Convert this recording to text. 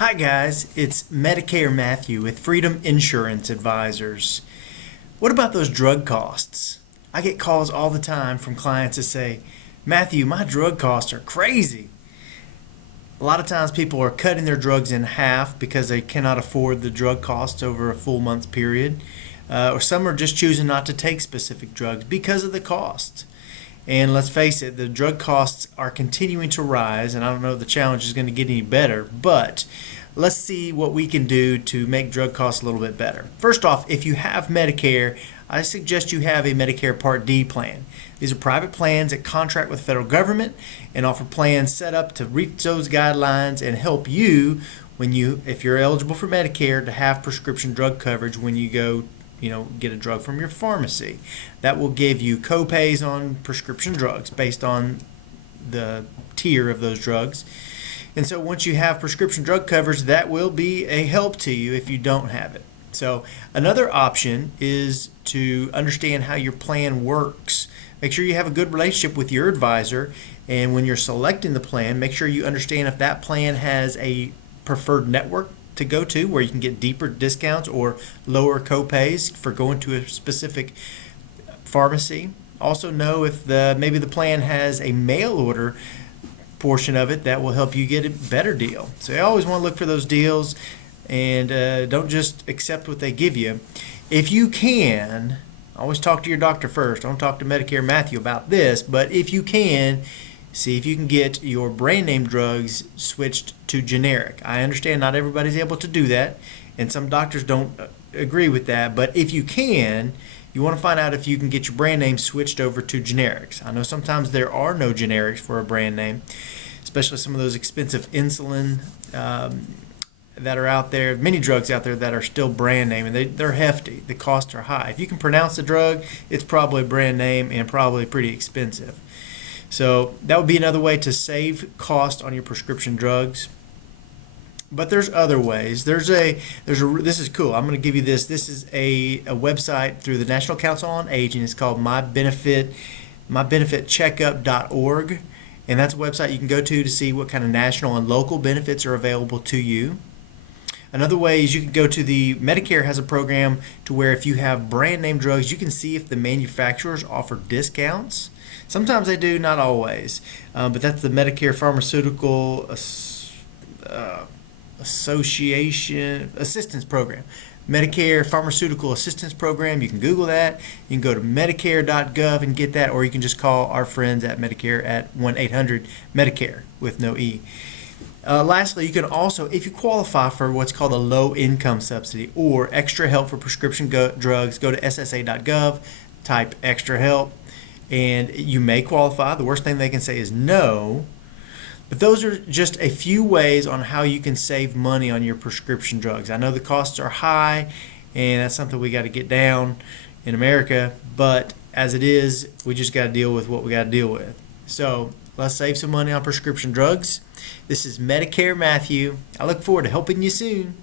Hi guys, it's Medicare Matthew with Freedom Insurance Advisors. What about those drug costs? I get calls all the time from clients that say, Matthew, my drug costs are crazy. A lot of times people are cutting their drugs in half because they cannot afford the drug costs over a full month period. Or some are just choosing not to take specific drugs because of the cost. And let's face it, the drug costs are continuing to rise, and I don't know if the challenge is going to get any better, but let's see what we can do to make drug costs a little bit better. First off, if you have Medicare, I suggest you have a Medicare Part D plan. These are private plans that contract with the federal government and offer plans set up to reach those guidelines and help you if you're eligible for Medicare, to have prescription drug coverage when you go get a drug from your pharmacy. That will give you co-pays on prescription drugs based on the tier of those drugs. And so once you have prescription drug coverage, that will be a help to you if you don't have it. So another option is to understand how your plan works. Make sure you have a good relationship with your advisor, and when you're selecting the plan, make sure you understand if that plan has a preferred network to go to where you can get deeper discounts or lower co-pays for going to a specific pharmacy. Also know if maybe the plan has a mail order portion of it that will help you get a better deal. So you always want to look for those deals, and don't just accept what they give you. If you can, always talk to your doctor first. Don't talk to Medicare Matthew about this, but if you can, see if you can get your brand name drugs switched to generic. I understand not everybody's able to do that, and some doctors don't agree with that, but if you can, you want to find out if you can get your brand name switched over to generics. I know sometimes there are no generics for a brand name, especially some of those expensive insulin that are out there, many drugs out there that are still brand name, and they're hefty. The costs are high. If you can pronounce the drug, it's probably a brand name and probably pretty expensive. So that would be another way to save cost on your prescription drugs. But there's other ways. This is cool. I'm going to give you this. This is a website through the National Council on Aging. It's called mybenefitcheckup.org, and that's a website you can go to see what kind of national and local benefits are available to you. Another way is you can go to Medicare has a program to where if you have brand name drugs, you can see if the manufacturers offer discounts. Sometimes they do, not always. But that's the Medicare Pharmaceutical Association Assistance Program. Medicare Pharmaceutical Assistance Program. You can Google that. You can go to medicare.gov and get that, or you can just call our friends at Medicare at 1-800-MEDICARE with no E. Lastly, you can also, if you qualify for what's called a low-income subsidy or extra help for prescription drugs, go to ssa.gov, type extra help, and you may qualify. The worst thing they can say is no. But those are just a few ways on how you can save money on your prescription drugs. I know the costs are high, and that's something we got to get down in America, but as it is, we just got to deal with what we got to deal with. So let's save some money on prescription drugs. This is Medicare Matthew. I look forward to helping you soon.